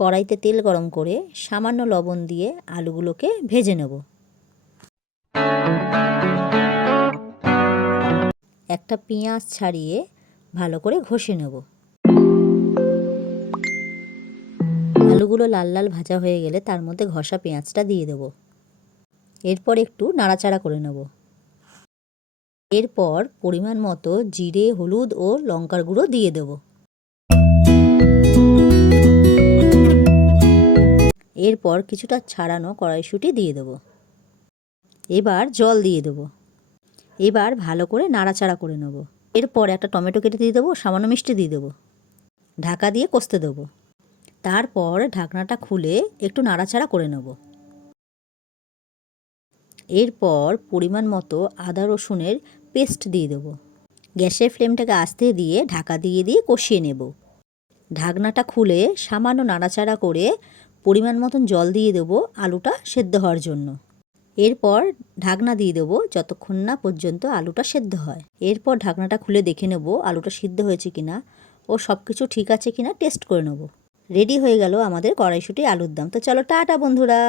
কড়াইতে তেল গরম করে সামান্য লবণ দিয়ে আলুগুলোকে ভেজে নেব। একটা পেঁয়াজ ছাড়িয়ে ভালো করে ঘষে নেব। আলুগুলো লাল লাল ভাজা হয়ে গেলে তার মধ্যে ঘষা পেঁয়াজটা দিয়ে দেব। এরপর একটু নাড়াচাড়া করে নেব। এরপর পরিমাণ মতো জিরে, হলুদ ও লঙ্কার গুঁড়ো দিয়ে দেব। এরপর কিছুটা ছাড়ানো কড়াইশুঁটি দিয়ে দেব। এবার জল দিয়ে দেব। এবার ভালো করে নাড়াচাড়া করে নেব। এরপর একটা টমেটো কেটে দিয়ে দেবো, সামান্য মিষ্টি দিয়ে দেবো। ঢাকা দিয়ে কষতে দেবো। তারপর ঢাকনাটা খুলে একটু নাড়াচাড়া করে নেব। এরপর পরিমাণ মতো আদা রসুনের পেস্ট দিয়ে দেবো। গ্যাসের ফ্লেমটাকে আস্তে দিয়ে ঢাকা দিয়ে কষিয়ে নেব। ঢাকনাটা খুলে সামান্য নাড়াচাড়া করে পরিমাণ মতন জল দিয়ে দেবো আলুটা সেদ্ধ হওয়ার জন্য। এরপর ঢাকনা দিয়ে দেবো যতক্ষণ না পর্যন্ত আলুটা সেদ্ধ হয়। এরপর ঢাকনাটা খুলে দেখে নেব আলুটা সিদ্ধ হয়েছে কিনা ও সব কিছু ঠিক আছে কিনা টেস্ট করে নেব। রেডি হয়ে গেল আমাদের কড়াইশুঁটি আলুর দম। তো চলো টাটা বন্ধুরা।